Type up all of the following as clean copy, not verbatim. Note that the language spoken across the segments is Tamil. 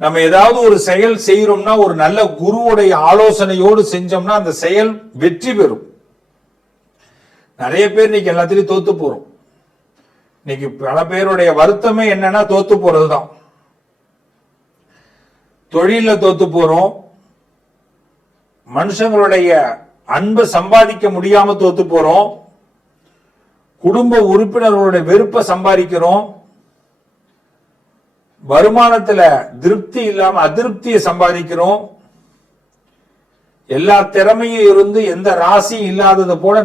நம்ம ஏதாவது ஒரு செயல் செய்யறோம்னா ஒரு நல்ல குருவுடைய ஆலோசனையோடு செஞ்சோம்னா அந்த செயல் வெற்றி பெறும். நிறைய பேர் இன்னைக்கு எல்லாத்திலையும் தோத்து போறோம். இன்னைக்கு பல பேருடைய வருத்தமே என்னன்னா தோத்து போறதுதான். தொழில தோத்து போறோம், மனுஷங்களுடைய அன்பை சம்பாதிக்க முடியாம தோத்து போறோம், குடும்ப உறுப்பினர்களுடைய வெறுப்பை சம்பாதிக்கிறோம், வருமானத்துல திருப்தி இல்லாம அதிருப்தியை சம்பாதிக்கிறோம், எல்லா திறமையும் இருந்து எந்த ராசியும் இல்லாதது போல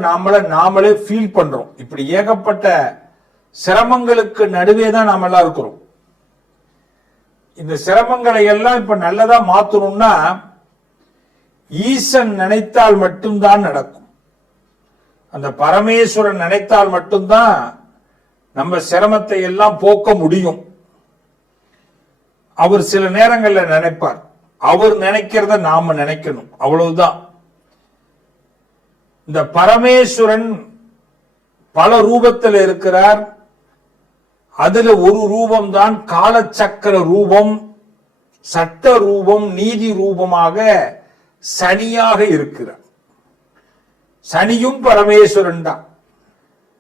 நாமளே ஃபீல் பண்றோம். இப்படி ஏகப்பட்ட சிரமங்களுக்கு நடுவே தான் நாம எல்லாம் இருக்கிறோம். இந்த சிரமங்களை எல்லாம் இப்ப நல்லதா மாத்தணும்னா ஈசன் நினைத்தால் மட்டும்தான் நடக்கும். அந்த பரமேஸ்வரன் நினைத்தால் மட்டும்தான் நம்ம சிரமத்தை எல்லாம் போக்க முடியும். அவர் சில நேரங்கள்ல நினைப்பார், அவர் நினைக்கிறத நாம நினைக்கணும், அவ்வளவுதான். இந்த பரமேஸ்வரன் பல ரூபத்தில் இருக்கிறார். அதுல ஒரு ரூபம் தான் காலச்சக்கர ரூபம், சட்ட ரூபம், நீதி ரூபமாக சனியாக இருக்கிறார். சனியும் பரமேஸ்வரன் தான்.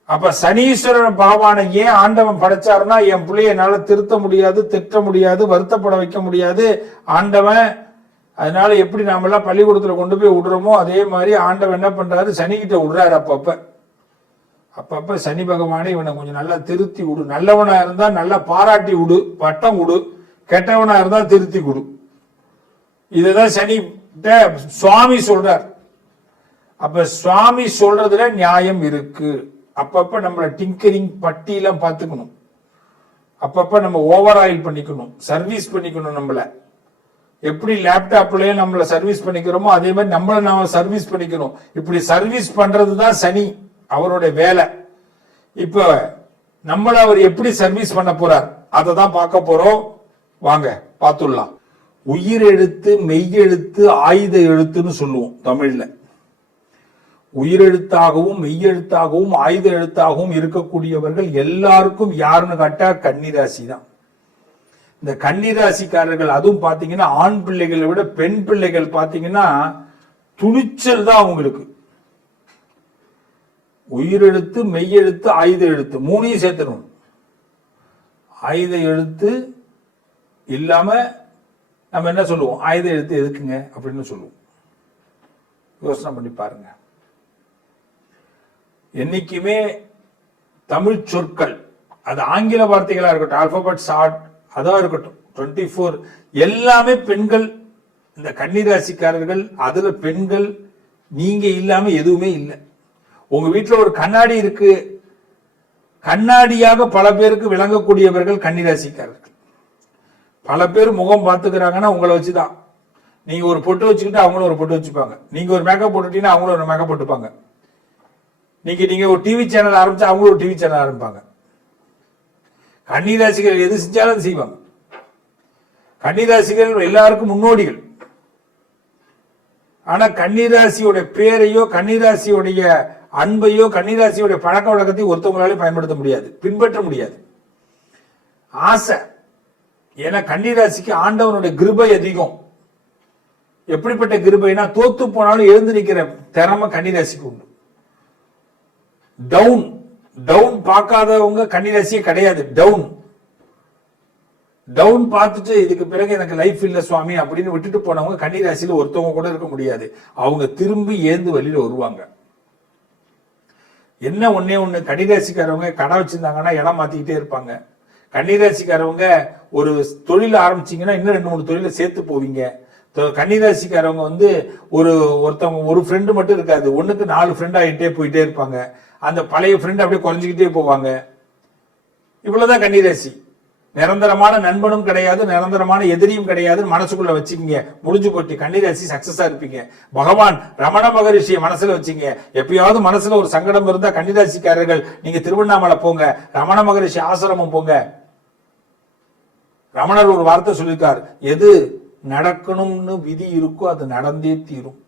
அப்ப சனீஸ்வரன் பகவானை ஏன் ஆண்டவன் படைச்சாருன்னா, என் பிள்ளைய என்னால திருத்த முடியாது, திட்ட முடியாது, வருத்தப்பட வைக்க முடியாது ஆண்டவன். அதனால எப்படி நாம எல்லாம் பள்ளிக்கூடத்துல கொண்டு போய் விடுறோமோ அதே மாதிரி ஆண்டவன் என்ன பண்றாரு, சனிக்கிட்ட விடுறாரு. அப்பப்ப சனி பகவானே இவனை கொஞ்சம் நல்லா திருத்தி விடு, நல்லவனா இருந்தா நல்லா பாராட்டி விடு, பட்டம் விடு, கெட்டவனா இருந்தா திருத்தி கொடு. இதுதான் சனி சுவாமி சொல்றார். அப்ப சுவாமி சொல்றதுல நியாயம் இருக்கு. அப்பப்ப நம்மள டிங்கரிங் பட்டியெல்லாம் பார்த்துக்கணும். அப்பப்ப நம்ம ஓவர் ஆயில் பண்ணிக்கணும், சர்வீஸ் பண்ணிக்கணும். நம்மள எப்படி லேப்டாப்லயே நம்மள சர்வீஸ் பண்ணிக்கிறோமோ அதே மாதிரி நம்மள நாம சர்வீஸ் பண்ணிக்கணும். இப்படி சர்வீஸ் பண்றதுதான் சனி, அவருடைய வேலை. இப்ப நம்மள அவர் எப்படி சர்வீஸ் பண்ண போறார் அதை தான் பார்க்க போறோம். வாங்க பார்த்துடலாம். உயிர் எழுத்து, மெய்யெழுத்து, ஆயுத எழுத்துன்னு சொல்லுவோம் தமிழ்ல. உயிரெழுத்தாகவும் மெய்யெழுத்தாகவும் ஆயுத எழுத்தாகவும் இருக்கக்கூடியவர்கள் எல்லாருக்கும் யாருன்னு கேட்டா கன்னிராசி தான். இந்த கன்னிராசிக்காரர்கள் அதுவும் பாத்தீங்கன்னா ஆண் பிள்ளைகளை விட பெண் பிள்ளைகள் பாத்தீங்கன்னா துணிச்சல் தான் அவங்களுக்கு. உயிரெழுத்து, மெய்யெழுத்து, ஆயுத எழுத்து மூணையும் சேர்த்தணும். ஆயுத எழுத்து இல்லாம நம்ம என்ன சொல்லுவோம், ஆயுத எழுத்து எதுக்குங்க அப்படின்னு சொல்லுவோம். யோசனை பண்ணி பாருங்க. என்னைக்குமே தமிழ் சொற்கள், அது ஆங்கில வார்த்தைகளா இருக்கட்டும், ஆல்பபெட் ஷார்ட் அதா இருக்கட்டும், 24 எல்லாமே பெண்கள். இந்த கன்னிராசிக்காரர்கள் அதுல பெண்கள் நீங்க இல்லாம எதுவுமே இல்லை. உங்க வீட்டுல ஒரு கண்ணாடி இருக்கு, கண்ணாடியாக பல பேருக்கு விளங்கக்கூடியவர்கள் கன்னிராசிக்காரர்கள். பல பேர் முகம் பார்த்துக்கிறாங்கன்னா உங்களை வச்சுதான். நீங்க ஒரு பொட்டு வச்சுக்கிட்டு அவங்களும் ஒரு பொட்டு வச்சுப்பாங்க. நீங்க ஒரு மேக்கப் போட்டுட்டீங்கன்னா அவங்களும் ஒரு மேக்கப் போட்டுப்பாங்க. நீங்க ஒரு டிவி சேனல் ஆரம்பிச்சா அவங்களும் ஒரு டிவி சேனல் ஆரம்பிப்பாங்க. கன்னிராசிகள் எது செஞ்சாலும் செய்வாங்க. கன்னிராசிகள் எல்லாருக்கும் முன்னோடிகள். ஆனா கன்னிராசியோட பேரையோ கன்னிராசியோடைய அன்பையோ கன்னிராசியோட பழக்க வழக்கத்தையும் ஒருத்தவங்களாலே பயன்படுத்த முடியாது, பின்பற்ற முடியாது. ஆசை, ஏன்னா கன்னிராசிக்கு ஆண்டவனுடைய கிருபை அதிகம். எப்படிப்பட்ட கிருபைனா தோத்து போனாலும் எழுந்து நிற்கிற திறமை கன்னிராசிக்கு உண்டு. டவுன் டவுன் பார்க்காதவங்க கன்னிராசியே கிடையாது. டவுன் பார்த்துட்டு இதுக்கு பிறகு எனக்கு லைஃப் இல்ல சுவாமி அப்படின்னு விட்டுட்டு போனவங்க கன்னிராசியில ஒருத்தவங்க கூட இருக்க முடியாது. அவங்க திரும்பி ஏந்து வழியில வருவாங்க. என்ன ஒண்ணு கன்னிராசிக்காரவங்க கடை வச்சிருந்தாங்கன்னா இடம் மாத்திக்கிட்டே இருப்பாங்க. கன்னிராசிக்காரவங்க ஒரு தொழில் ஆரம்பிச்சீங்கன்னா இன்னும் 2-3 தொழில சேர்த்து போவீங்க. கன்னிராசிக்காரவங்க ஒருத்தவங்க ஒரு ஃப்ரெண்டு மட்டும் இருக்காது, 1க்கு 4 ஃப்ரெண்ட் ஆகிட்டே போயிட்டே இருப்பாங்க. அந்த பழைய ஃப்ரெண்ட் அப்படியே குறைஞ்சிக்கிட்டே போவாங்க. இவ்வளவுதான் கன்னிராசி. நிரந்தரமான நண்பனும் கிடையாது, நிரந்தரமான எதிரியும் கிடையாது. மனசுக்குள்ள வச்சுக்கீங்க, முடிஞ்சு போட்டு கன்னிராசி சக்சஸா இருப்பீங்க. பகவான் ரமண மகரிஷியை மனசுல வச்சுங்க. எப்பயாவது மனசுல ஒரு சங்கடம் இருந்தா கன்னிராசிக்காரர்கள் நீங்க திருவண்ணாமலை போங்க, ரமண மகரிஷி ஆசிரமம் போங்க. ரமணர் ஒரு வார்த்தை சொல்லியிருக்கார், எது நடக்கணும்னு விதி இருக்கோ அது நடந்தே தீரும்,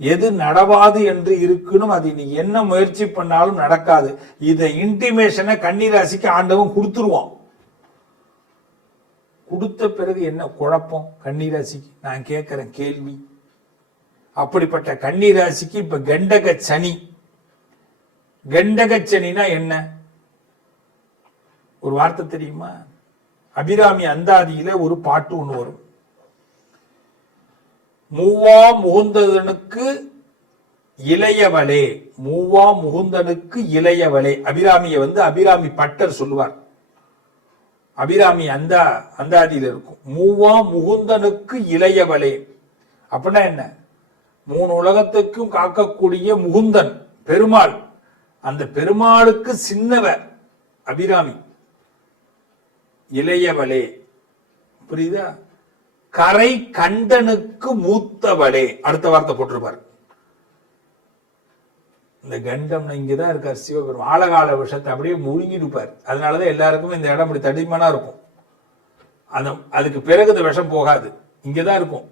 எது நடவாது என்று இருக்கணும் அது நீ என்ன முயற்சி பண்ணாலும் நடக்காது. இத இன்டிமேஷனை கன்னிராசிக்கு ஆண்டவன் கொடுத்துருவான். கொடுத்த பிறகு என்ன குழப்பம் கன்னிராசிக்கு? நான் கேட்கிறேன் கேள்வி. அப்படிப்பட்ட கன்னிராசிக்கு இப்ப கண்டக சனி. கண்டக சனினா என்ன? ஒரு வார்த்தை தெரியுமா? அபிராமி அந்தாதியில ஒரு பாட்டு ஒண்ணு வரும். மூவா முகுந்தனுக்கு இளையவளே, மூவா முகுந்தனுக்கு இளையவளே. அபிராமியை அபிராமி பட்டர் சொல்லுவார். அபிராமி அந்தாதியில இருக்கும். மூவா முகுந்தனுக்கு இளையவளே அப்படின்னா என்ன? 3 உலகத்துக்கும் காக்கக்கூடிய முகுந்தன் பெருமாள், அந்த பெருமாளுக்கு சின்னவ அபிராமி, இளையவளே. புரியுதா? கரை கண்டனுக்கு மூத்தவளே. அடுத்த வார்த்தை போட்டிருப்பார். இந்த கண்டம் இங்கதான் இருக்கார் சிவபெருமான். ஆழகால விஷத்தை அப்படியே முழுங்கி இருப்பார். அதனாலதான் எல்லாருக்கும் இந்த இடம் இப்படி தடிமனா இருக்கும். அதுக்கு பிறகு இந்த விஷம் போகாது, இங்கதான் இருக்கும்.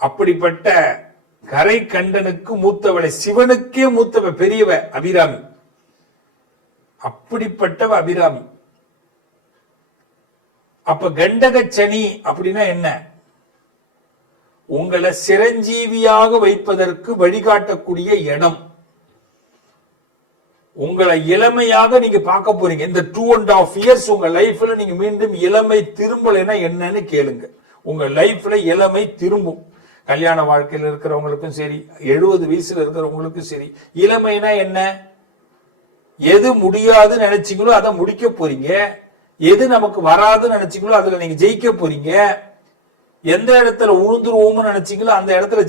அப்படிப்பட்ட கரை கண்டனுக்கு மூத்தவளை, சிவனுக்கே மூத்தவ, பெரியவ அபிராமி. அப்படிப்பட்டவ அபிராமி. அப்ப கண்டக சனி அப்படின்னா என்ன? உங்களை சிரஞ்சீவியாக வைப்பதற்கு வழிகாட்டக்கூடிய இடம். உங்களை இளமையாக நீங்க பார்க்க போறீங்க. இந்த 2.5 இயர்ஸ் உங்க லைஃப்ல நீங்க மீண்டும் இளமை திரும்பலைன்னா என்னன்னு கேளுங்க. உங்க லைஃப்ல இளமை திரும்பும். கல்யாண வாழ்க்கையில் இருக்கிறவங்களுக்கும் சரி, 70 வயசுல இருக்கிறவங்களுக்கும் சரி, இளமைனா என்ன? எது முடியாதுன்னு நினைச்சீங்களோ அதை முடிக்க போறீங்க. எது நமக்கு வராதுன்னு நினைச்சீங்களோ அதுல நீங்க ஜெயிக்க போறீங்க. எந்த இடத்துல உழுந்துருவோம்னு நினைச்சீங்களோ அந்த இடத்துல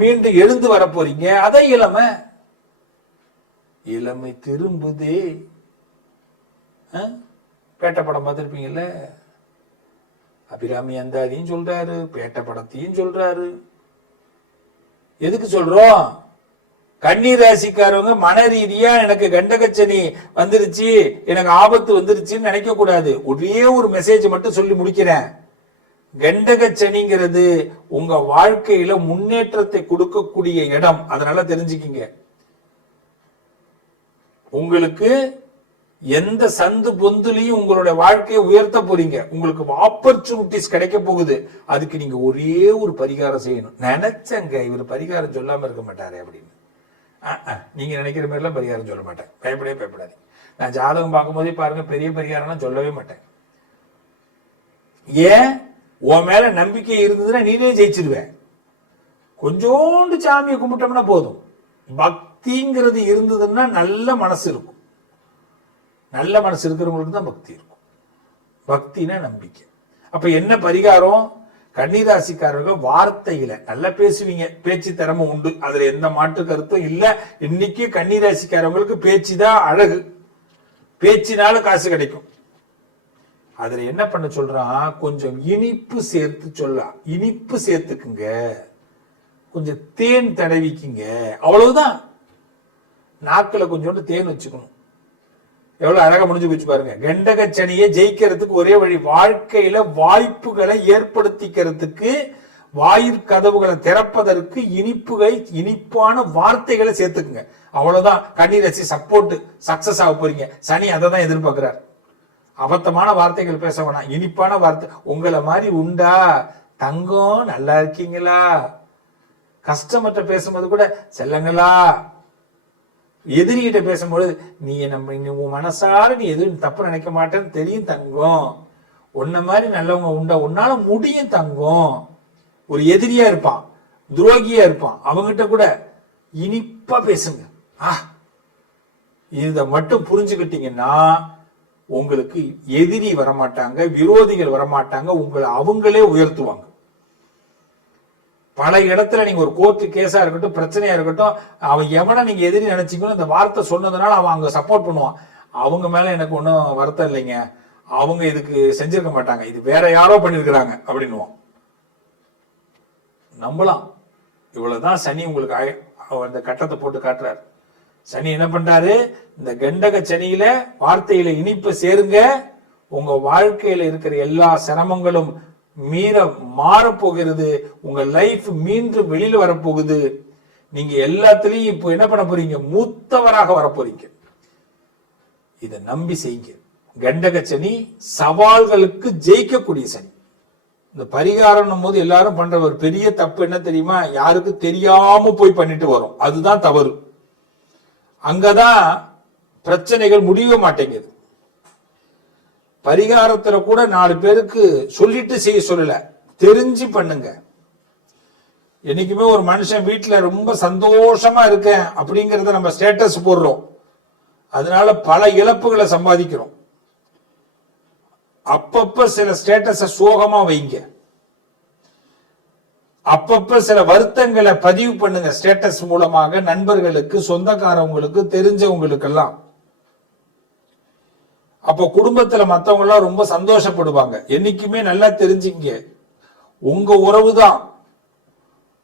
மீண்டும் எழுந்து வர போறீங்க. அதான் இளமை. இளமை திரும்புதே. பேட்ட படம் பார்த்திருப்பீங்கல்ல, அபிராமி அந்தாதியும் சொல்றாரு, பேட்ட படத்தையும் சொல்றாரு. எதுக்கு சொல்றோம்? கன்னி ராசிக்காரவங்க மன ரீதியா எனக்கு கண்டகச்சனி வந்துருச்சு, எனக்கு ஆபத்து வந்துருச்சுன்னு நினைக்க கூடாது. ஒரே ஒரு மெசேஜ் மட்டும் சொல்லி முடிக்கிறேன். கண்டகச்சனிங்கிறது உங்க வாழ்க்கையில முன்னேற்றத்தை கொடுக்கக்கூடிய இடம். அதனால தெரிஞ்சுக்கிங்க. உங்களுக்கு எந்த சந்து பொந்துலையும் உங்களுடைய வாழ்க்கையை உயர்த்த போறீங்க. உங்களுக்கு ஆப்பர்ச்சுனிட்டிஸ் கிடைக்க போகுது. அதுக்கு நீங்க ஒரே ஒரு பரிகாரம் செய்யணும். நினைச்சங்க இவர் பரிகாரம் சொல்லாம இருக்க மாட்டாரு அப்படின்னு. நீங்க நினைக்கிற மாதிரி எல்லாம் பரிகாரம் சொல்ல மாட்டேன். பயப்படாது. நான் ஜாதகம் பார்க்கும் போதே பாருங்க, பெரிய பரிகாரம் சொல்லவே மாட்டேன். ஏன்? உன் மேல நம்பிக்கை இருந்ததுன்னா நீனே ஜெயிச்சிருவேன். கொஞ்சோண்டு சாமியை கும்பிட்டோம்னா போதும். பக்திங்கிறது இருந்ததுன்னா நல்ல மனசு இருக்கும். நல்ல மனசு இருக்கிறவங்களுக்கு தான் பக்தி இருக்கும். பக்தினா நம்பிக்கை. அப்ப என்ன பரிகாரம்? கன்னிராசிக்காரர்கள் வார்த்தையில நல்லா பேசுவீங்க. பேச்சு திறமை உண்டு, அதுல எந்த மாற்று கருத்தும் இல்ல. இன்னைக்கு கன்னிராசிக்காரவங்களுக்கு பேச்சு தான் அழகு. பேச்சினால காசு கிடைக்கும். அதுல என்ன பண்ண சொல்றான்? கொஞ்சம் இனிப்பு சேர்த்து சொல்லலாம். இனிப்பு சேர்த்துக்குங்க, கொஞ்சம் தேன் தடவிக்குங்க, அவ்வளவுதான். நாக்குல கொஞ்சோண்டு தேன் வச்சுக்கணும். எவ்வளவு அழகா முடிஞ்சு போச்சு பாருங்க. கண்டக சனியை ஜெயிக்கிறதுக்கு ஒரே வழி, வாழ்க்கையில வாய்ப்புகளை ஏற்படுத்திக்கிறதுக்கு, வாயிற் கதவுகளை திறப்பதற்கு இனிப்பான வார்த்தைகளை சேர்த்துக்குங்க. அவ்வளவுதான். கன்னிராசி சப்போர்ட், சக்சஸ் ஆக போறீங்க. சனி அதை தான் எதிர்பார்க்கிறார். அபத்தமான வார்த்தைகள் பேச வேணாம், இனிப்பான வார்த்தை. உங்களை மாதிரி உண்டா தங்கம், நல்லா இருக்கீங்களா? கஸ்டமர்கிட்ட பேசும்போது கூட செல்லங்களா. எதிரிகிட்ட பேசும்போது நீ உன் மனசார நீ எதுவும் தப்பு நினைக்க மாட்டேன்னு தெரியும் தங்கம், உன்ன மாதிரி நல்லவங்க உண்டா, உன்னால முடியும் தங்கம். ஒரு எதிரியா இருப்பான், துரோகியா இருப்பான், அவங்கிட்ட கூட இனிப்பா பேசுங்க. இத மட்டும் புரிஞ்சுக்கிட்டீங்கன்னா உங்களுக்கு எதிரி வரமாட்டாங்க, விரோதிகள் வரமாட்டாங்க, உங்களை அவங்களே உயர்த்துவாங்க. பல இடத்துல நீங்க ஒரு கோர்ட்டு கேஸா இருக்கட்டும், பிரச்சனையா இருக்கட்டும், அவன் எவனை நீங்க எதிரி நினைச்சீங்களோ இந்த வார்த்தை சொன்னதுனால அவன் அங்க சப்போர்ட் பண்ணுவான். அவங்க மேல எனக்கு ஒன்றும் வருத்தம் இல்லைங்க, அவங்க இதுக்கு செஞ்சிருக்க மாட்டாங்க, இது வேற யாரோ பண்ணிருக்கிறாங்க அப்படின்னுவான். நம்பலாம். இவ்வளவுதான் சனி உங்களுக்கு அந்த கட்டத்தை போட்டு காட்டுறாரு. சனி என்ன பண்றாரு? இந்த கண்டக சனியில வார்த்தையில இனிப்பு சேருங்க. உங்க வாழ்க்கையில இருக்கிற எல்லா சிரமங்களும் மாறப்போகிறது. உங்க லைஃப் மீண்டும் வெளியில வரப்போகுது. நீங்க எல்லாத்திலையும் இப்போ என்ன பண்ண போறீங்க? மூத்தவராக வரப்போறீங்க. இதை நம்பி செய்யுங்க. கண்டக சனி சவால்களுக்கு ஜெயிக்கக்கூடிய சனி. இந்த பரிகாரம் போது எல்லாரும் பண்ற ஒரு பெரிய தப்பு என்ன தெரியுமா? யாருக்கு தெரியாம போய் பண்ணிட்டு வரும், அதுதான் தவறு. அங்கதான் பிரச்சனைகள் முடிய மாட்டேங்குது. பரிகாரத்துல கூட 4 பேருக்கு சொல்லிட்டு செய்ய சொல்லல, தெரிஞ்சு பண்ணுங்க. என்னைக்குமே ஒரு மனுஷன் வீட்டுல ரொம்ப சந்தோஷமா இருக்கேன் அப்படிங்கறத நம்ம ஸ்டேட்டஸ் போடுறோம், அதனால பல இழப்புகளை சம்பாதிக்கிறோம். அப்பப்ப சில ஸ்டேட்டஸ சோகமா வைங்க, அப்பப்ப சில வருத்தங்களை பதிவு பண்ணுங்க ஸ்டேட்டஸ் மூலமாக, நண்பர்களுக்கு, சொந்தக்காரவங்களுக்கு, தெரிஞ்சவங்களுக்கு எல்லாம். அப்போ குடும்பத்துல மத்தவங்க எல்லாம் ரொம்ப சந்தோஷப்படுவாங்க. என்னைக்குமே நல்லா தெரிஞ்சுங்க, உங்க உறவு தான்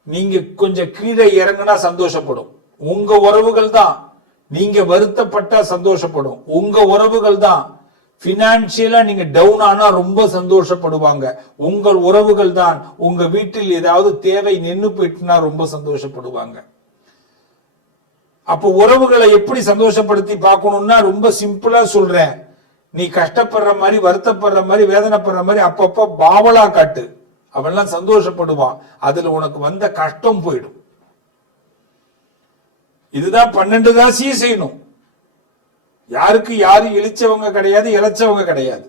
நீங்க கொஞ்சம் கீழே இறங்குனா சந்தோஷப்படும், உங்க உறவுகள் தான் நீங்க வருத்தப்பட்டா சந்தோஷப்படும், உங்க உறவுகள் தான் பினான்சியலா நீங்க டவுன் ஆனா ரொம்ப சந்தோஷப்படுவாங்க, உங்கள் உறவுகள் தான் உங்க வீட்டில் ஏதாவது தேவை நின்று போயிட்டுனா ரொம்ப சந்தோஷப்படுவாங்க. அப்போ உறவுகளை எப்படி சந்தோஷப்படுத்தி பார்க்கணும்னா ரொம்ப சிம்பிளா சொல்றேன், நீ கஷ்டப்படுற மாதிரி, வருத்தப்படுற மாதிரி, வேதனைப்படுற மாதிரி அப்பப்ப பாவலா காட்டு, அவெல்லாம் சந்தோஷப்படுவான், அதுல உனக்கு வந்த கஷ்டம் போயிடும். இதுதான் 12 ராசியே செய்யணும். யாருக்கு யாரும் இழிச்சவங்க கிடையாது, இழைச்சவங்க கிடையாது.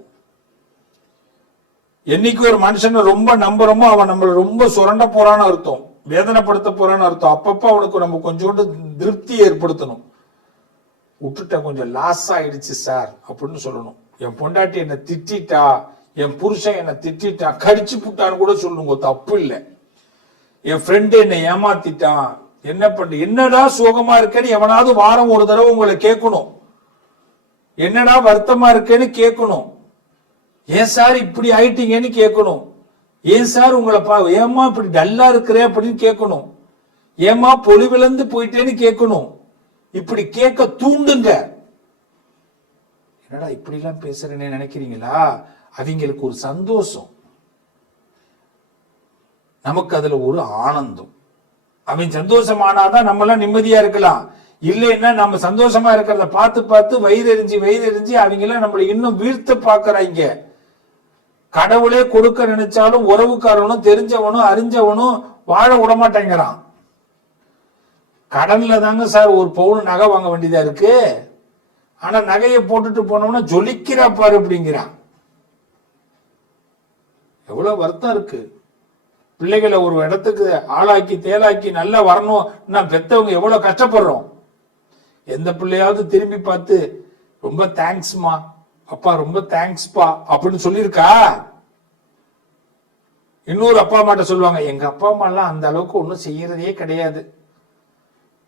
என்னைக்கு ஒரு மனுஷனை ரொம்ப நம்புறோமோ அவன் நம்மள ரொம்ப சுரண்ட போறான்னு அர்த்தம், வேதனைப்படுத்த போறான்னு அர்த்தம். அப்பப்ப அவனுக்கு நம்ம கொஞ்சோண்டு திருப்தி ஏற்படுத்தணும். விட்டுட்ட கொஞ்சம் லாஸ் ஆயிடுச்சு சார் அப்படின்னு சொல்லணும். என் பொண்டாட்டி என்ன திட்டா, என் புருஷன் என்ன திட்டா, கடிச்சு புட்டான்னு கூட சொல்லுங்க, தப்பு இல்லை. என் ஃப்ரெண்டு என்ன ஏமாத்திட்டான், என்ன பண்ண, என்னடா சோகமா இருக்கேன்னு எவனாவது வாரம் ஒரு தடவை உங்களை கேட்கணும், என்னடா வருத்தமா இருக்கேன்னு கேட்கணும், ஏன் சார் இப்படி ஆயிட்டீங்கன்னு கேட்கணும், ஏன் சார் உங்களை ஏமா இப்படி டல்லா இருக்கிறே அப்படின்னு கேட்கணும், ஏமா பொலிவிழந்து போயிட்டேன்னு கேட்கணும். இப்படி கேட்க தூண்டுங்க. என்னடா இப்படி எல்லாம் பேசுறேன்னு நினைக்கிறீங்களா? அவங்களுக்கு ஒரு சந்தோஷம், நமக்கு அதுல ஒரு ஆனந்தம். அவன் சந்தோஷமானாதான் நம்ம எல்லாம் நிம்மதியா இருக்கலாம். இல்லைன்னா நம்ம சந்தோஷமா இருக்கிறத பார்த்து பார்த்து வயிறெறிஞ்சி அவங்க எல்லாம் நம்மளை இன்னும் வீழ்த்த பாக்குறாங்க. கடவுளே கொடுக்க நினைச்சாலும் உறவுக்காரனும் தெரிஞ்சவனும் அறிஞ்சவனும் வாழ விடமாட்டேங்கிறான். கடன்ல தாங்க சார் ஒரு பவுன் நகை வாங்க வேண்டியதா இருக்கு, ஆனா நகையை போட்டுட்டு போனோம்னா ஜொலிக்கிறா பாரு அப்படிங்கிறான். எவ்வளவு வருத்தம் இருக்கு. பிள்ளைகளை ஒரு இடத்துக்கு ஆளாக்கி தேலாக்கி நல்லா வரணும், நான் பெத்தவங்க எவ்வளவு கஷ்டப்படுறோம். எந்த பிள்ளையாவது திரும்பி பார்த்து ரொம்ப தேங்க்ஸ்மா அப்பா, ரொம்ப தேங்க்ஸ்பா அப்படின்னு சொல்லியிருக்கா? இன்னொரு அப்பா அம்மாட்ட சொல்லுவாங்க, எங்க அப்பா அம்மா எல்லாம் அந்த அளவுக்கு ஒன்றும் செய்யறதே கிடையாது,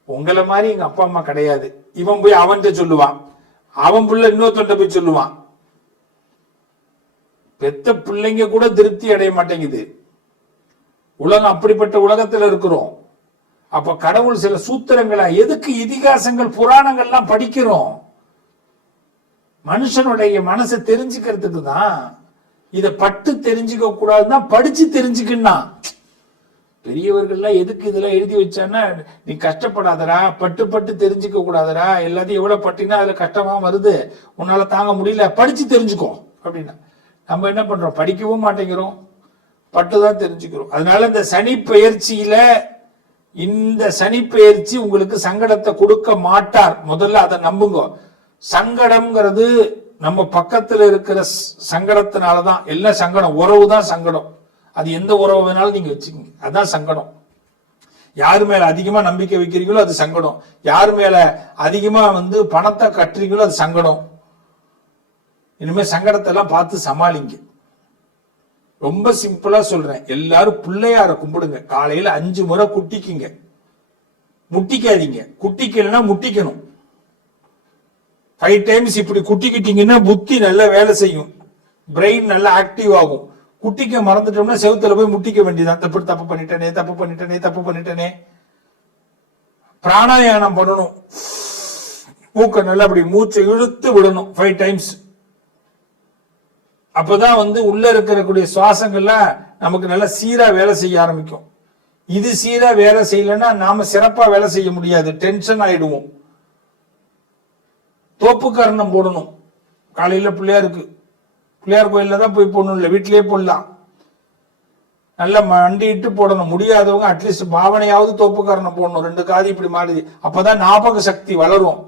உங்களை மாதிரி எங்க அப்பா அம்மா கிடையாது. இவன் போய் அவன்கிட்ட சொல்லுவான், அவன் பிள்ளை இன்னொருத்தன்ட்ட போய் சொல்லுவான். பெத்த பிள்ளைங்க கூட திருப்தி அடைய மாட்டேங்குது. உலகம் அப்படிப்பட்ட உலகத்துல இருக்கிறோம். அப்ப கடவுள் சில சூத்திரங்களை, எதுக்கு இதிகாசங்கள் புராணங்கள்லாம் படிக்கிறோம்? மனுஷனுடைய மனசை தெரிஞ்சுக்கிறதுக்கு தான். இதை பட்டு தெரிஞ்சுக்க கூடாதுன்னா படிச்சு தெரிஞ்சுக்கணும். பெரியவர்கள்லாம் எதுக்கு இதெல்லாம் எழுதி வச்சான்னா, நீ கஷ்டப்படாதரா, பட்டு பட்டு தெரிஞ்சுக்க கூடாதரா, எல்லாத்தையும் எவ்வளவு பட்டினா அதுல கஷ்டமா வருது, உன்னால தாங்க முடியல, படிச்சு தெரிஞ்சுக்கோ அப்படின்னா. நம்ம என்ன பண்றோம்? படிக்கவும் மாட்டேங்கிறோம், பட்டுதான் தெரிஞ்சுக்கிறோம். அதனால இந்த சனி பெயர்ச்சியில, இந்த சனி பெயர்ச்சி உங்களுக்கு சங்கடத்தை கொடுக்க மாட்டார். முதல்ல அதை நம்புங்க. சங்கடம்ங்கிறது நம்ம பக்கத்துல இருக்கிற சங்கடத்தினாலதான். எல்லாம் சங்கடம், உறவு தான் சங்கடம். அது எந்த உறவு வேணாலும் நீங்க வச்சுக்கோங்க, அதான் சங்கடம். யாரு மேல அதிகமா நம்பிக்கை வைக்கிறீங்களோ அது சங்கடம், யாரு மேல அதிகமா பணத்தை கட்டுறீங்களோ அது சங்கடம். இனிமே சங்கடத்தை எல்லாம் பார்த்து சமாளிங்க. ரொம்ப சிம்பிளா சொல்றேன், எல்லாரும் பிள்ளையார கும்பிடுங்க. காலையில 5 முறை குட்டிக்குங்க, முட்டிக்காதீங்க. குட்டிக்கலன்னா முட்டிக்கணும். 5 டைம்ஸ் இப்படி குட்டிக்கிட்டீங்கன்னா புத்தி நல்லா வேலை செய்யும், பிரெயின் நல்லா ஆக்டிவ் ஆகும். குட்டிக்க மறந்துட்டோம்னா செவுத்துல போய் முட்டிக்க வேண்டியதான். தப்பு பண்ணிட்டனே. பிராணாயாமம் பண்ணணும், மூக்க நல்லா அப்படி மூச்சை இழுத்து விடணும் 5 டைம்ஸ். அப்பதான் உள்ள இருக்கக்கூடிய சுவாசங்கள்லாம் நமக்கு நல்லா சீரா வேலை செய்ய ஆரம்பிக்கும். இது சீரா வேலை செய்யலன்னா நாம சிறப்பா வேலை செய்ய முடியாது, டென்ஷன் ஆயிடுவோம். தோப்பு கரணம் போடணும், காலையில பிள்ளையார் கோயில்ல தான் போய் போடணும், இல்லை வீட்டிலேயே போடலாம். நல்ல மண்டிட்டு போடணும். முடியாதவங்க அட்லீஸ்ட் பாவனையாவது தோப்புக்காரனை போடணும், 2 காதி இப்படி மாறுது. அப்பதான் ஞாபக சக்தி வளரும்.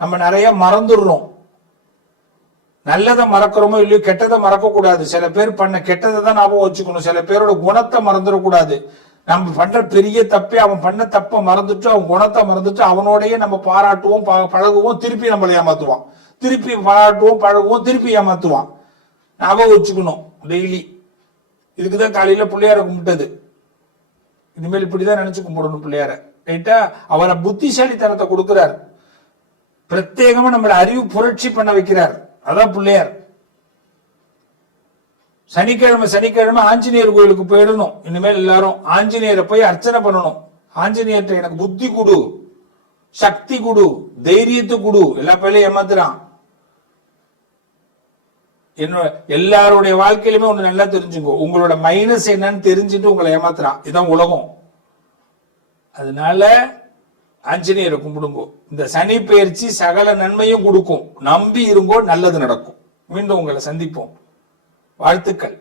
நம்ம நிறைய மறந்துடுறோம். நல்லதை மறக்கிறோமோ இல்லையோ, கெட்டதை மறக்க கூடாது. சில பேர் பண்ண கெட்டதை தான் ஞாபகம் வச்சுக்கணும். சில பேரோட குணத்தை மறந்துடக்கூடாது. நம்ம பண்ற பெரிய தப்பே அவன் பண்ண தப்பை மறந்துட்டு, அவன் குணத்தை மறந்துட்டு, அவனோடய நம்ம பாராட்டுவோம், பழகுவோம், திருப்பி நம்மளை ஏமாத்துவான். திருப்பி பாராட்டுவோம், பழகுவோம், திருப்பி ஏமாத்துவான். ஞாபகம் வச்சுக்கணும் டெய்லி. இதுக்குதான் காலையில பிள்ளையார கும்பிட்டது. இனிமேல் இப்படிதான் நினைச்சு கும்பிடணும் பிள்ளையார. ரைட்டா? அவரை புத்திசாலித்தனத்தை கொடுக்கிறார். பிரத்யேகமா நம்மளை அறிவு புரட்சி பண்ண வைக்கிறார். அதான் பிள்ளையார். சனிக்கிழமை ஆஞ்சநேயர் கோயிலுக்கு போயிடணும். இனிமேல் எல்லாரும் ஆஞ்சநேயரை போய் அர்ச்சனை பண்ணணும். ஆஞ்சநேயர்கிட்ட எனக்கு புத்தி கொடு, சக்தி கொடு, தைரியத்தை கொடு. எல்லா பேரையும் ஏமாத்துறான். எல்லாருடைய வாழ்க்கையிலுமே ஒண்ணு நல்லா தெரிஞ்சுக்கோ, உங்களோட மைனஸ் என்னன்னு தெரிஞ்சுட்டு உங்களை ஏமாத்துறான். இதுதான் உலகம். அதனால ஆஞ்சநேயரை கும்பிடுங்கோ. இந்த சனி பயிற்சி சகல நன்மையும் கொடுக்கும். நம்பி இருங்கோ, நல்லது நடக்கும். மீண்டும் உங்களை சந்திப்போம். வாழ்த்துக்கள்.